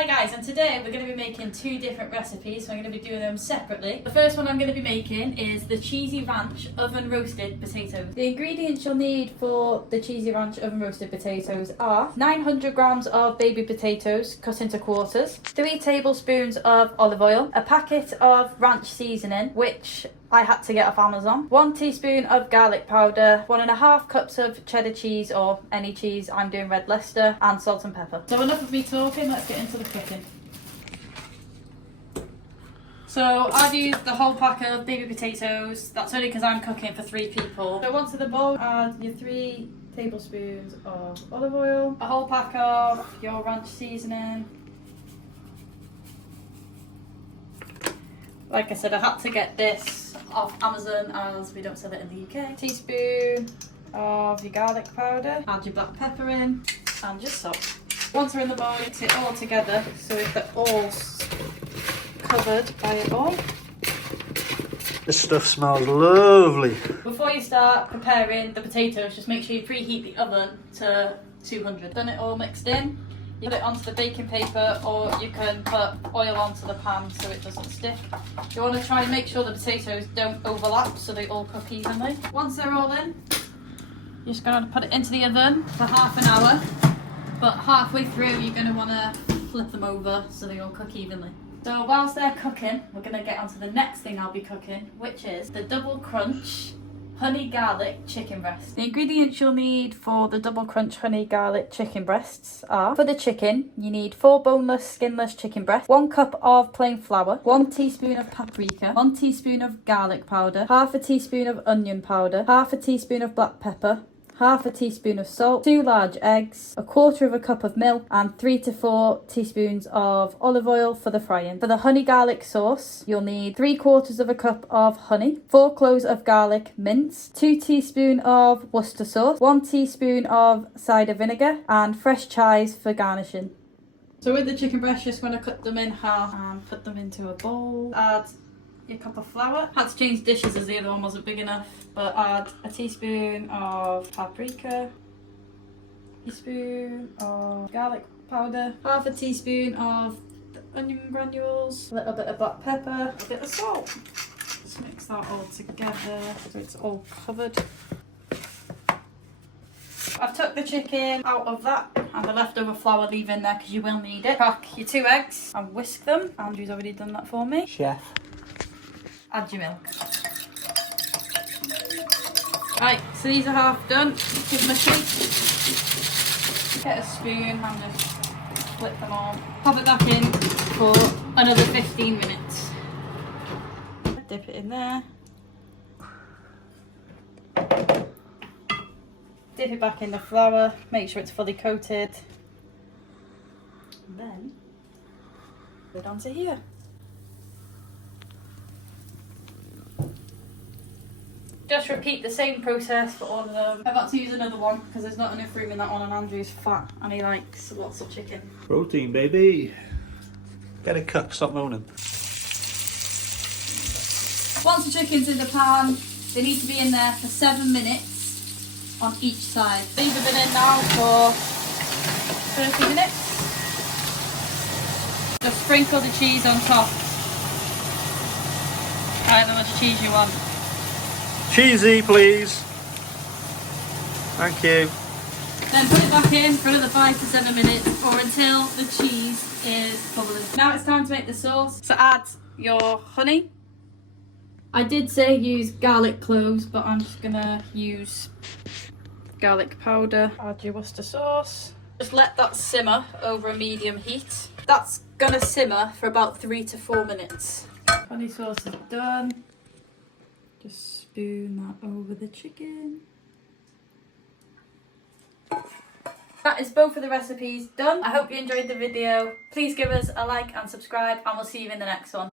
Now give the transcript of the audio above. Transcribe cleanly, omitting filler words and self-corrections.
Hi guys, and today we're going to be making two different recipes, so I'm going to be doing them separately. The first one I'm going to be making is the cheesy ranch oven roasted potatoes. The ingredients you'll need for the cheesy ranch oven roasted potatoes are 900 grams of baby potatoes cut into quarters, 3 tablespoons of olive oil, a packet of ranch seasoning, which I had to get off Amazon, 1 teaspoon of garlic powder, 1.5 cups of cheddar cheese or any cheese, I'm doing red Leicester, and salt and pepper. So enough of me talking, let's get into the cooking. So I've used the whole pack of baby potatoes, that's only because I'm cooking for 3 people. So onto the bowl, add your 3 tablespoons of olive oil, a whole pack of your ranch seasoning. Like I said, I had to get this off Amazon as we don't sell it in the UK. Teaspoon of your garlic powder, add your black pepper in, and just salt. Once they're in the bowl, mix it all together so they're all covered by it all. This stuff smells lovely. Before you start preparing the potatoes, just make sure you preheat the oven to 200. Done it all mixed in, you put it onto the baking paper, or you can put oil onto the pan so it doesn't stick. You want to try and make sure the potatoes don't overlap so they all cook evenly. Once they're all in, you're just going to put it into the oven for half an hour, but halfway through you're going to want to flip them over so they all cook evenly. So whilst they're cooking, we're going to get onto the next thing I'll be cooking, which is the double crunch honey garlic chicken breast. The ingredients you'll need for the double crunch honey garlic chicken breasts are: for the chicken, you need 4 boneless, skinless chicken breasts, 1 cup of plain flour, 1 teaspoon of paprika, 1 teaspoon of garlic powder, half a teaspoon of onion powder, half a teaspoon of black pepper, half a teaspoon of salt, 2 large eggs, 1/4 cup of milk, and 3 to 4 teaspoons of olive oil for the frying. For the honey garlic sauce, you'll need 3/4 cup of honey, 4 cloves of garlic minced, 2 teaspoons of Worcester sauce, 1 teaspoon of cider vinegar, and fresh chives for garnishing. So with the chicken breast, just going to cut them in half and put them into a bowl. Add your cup of flour. Had to change dishes as the other one wasn't big enough, but add a teaspoon of paprika, teaspoon of garlic powder, half a teaspoon of the onion granules, a little bit of black pepper, a bit of salt. Just mix that all together so it's all covered. I've took the chicken out of that and the leftover flour leave in there because you will need it. Crack your 2 eggs and whisk them. Andrew's already done that for me. Chef. Add your milk. Right, so these are half done. Give them a shake. Get a spoon and just flip them all. Pop it back in for another 15 minutes. Dip it in there. Dip it back in the flour. Make sure it's fully coated. And then put it onto here. Just repeat the same process for all of them. I've had to use another one because there's not enough room in that one, and Andrew's fat and he likes lots of chicken. Protein, baby. Get it cooked, stop moaning. Once the chicken's in the pan, they need to be in there for 7 minutes on each side. These have been in now for 30 minutes. Just sprinkle the cheese on top. However much cheese you want. Cheesy, please. Thank you. Then put it back in for another 5 to 7 minutes or until the cheese is bubbling. Now it's time to make the sauce. So add your honey. I did say use garlic cloves, but I'm just gonna use garlic powder. Add your Worcester sauce. Just let that simmer over a medium heat. That's gonna simmer for about 3 to 4 minutes. Honey sauce is done. Just spoon that over the chicken. That is both of the recipes done. I hope you enjoyed the video. Please give us a like and subscribe, and we'll see you in the next one.